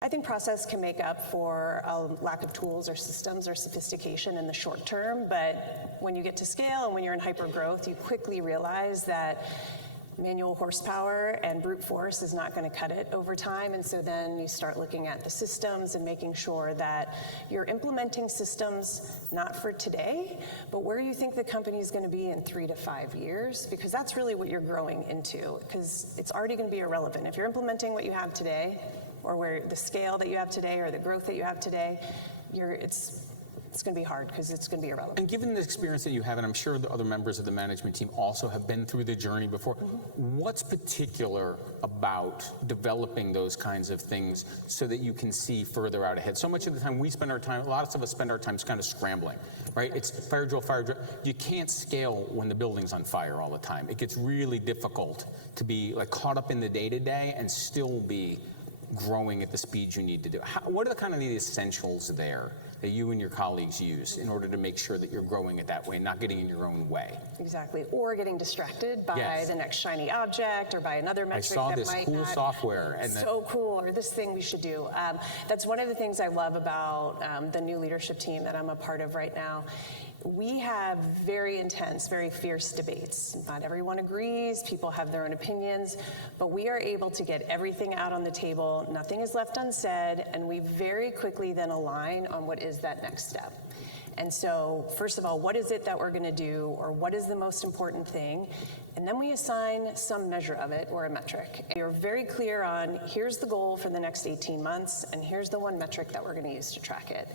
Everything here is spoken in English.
I think process can make up for a lack of tools or systems or sophistication in the short term, but when you get to scale and when you're in hypergrowth, you quickly realize that manual horsepower and brute force is not going to cut it over time, and so then you start looking at the systems and making sure that you're implementing systems not for today, but where you think the company is going to be in 3 to 5 years, because that's really what you're growing into, because it's already going to be irrelevant. If you're implementing what you have today, or where the scale that you have today or the growth that you have today, it's going to be hard because it's going to be irrelevant. And given the experience that you have, and I'm sure the other members of the management team also have been through the journey before, what's particular about developing those kinds of things so that you can see further out ahead? So much of the time we spend our time, a lot of us spend our time kind of scrambling, right? It's fire drill, fire drill. You can't scale when the building's on fire all the time. It gets really difficult to be like caught up in the day-to-day and still be growing at the speed you need to do. What are the kind of the essentials there that you and your colleagues use in order to make sure that you're growing it that way, not getting in your own way? Exactly, or getting distracted by the next shiny object or by another metric that might not. I saw this cool software. And so cool, or this thing we should do. That's one of the things I love about the new leadership team that I'm a part of right now. We have very intense, very fierce debates. Not everyone agrees, people have their own opinions, but we are able to get everything out on the table, nothing is left unsaid, and we very quickly then align on what is that next step. And so, first of all, what is it that we're going to do, or what is the most important thing? And then we assign some measure of it, or a metric. And you're very clear on, here's the goal for the next 18 months, and here's the one metric that we're going to use to track it.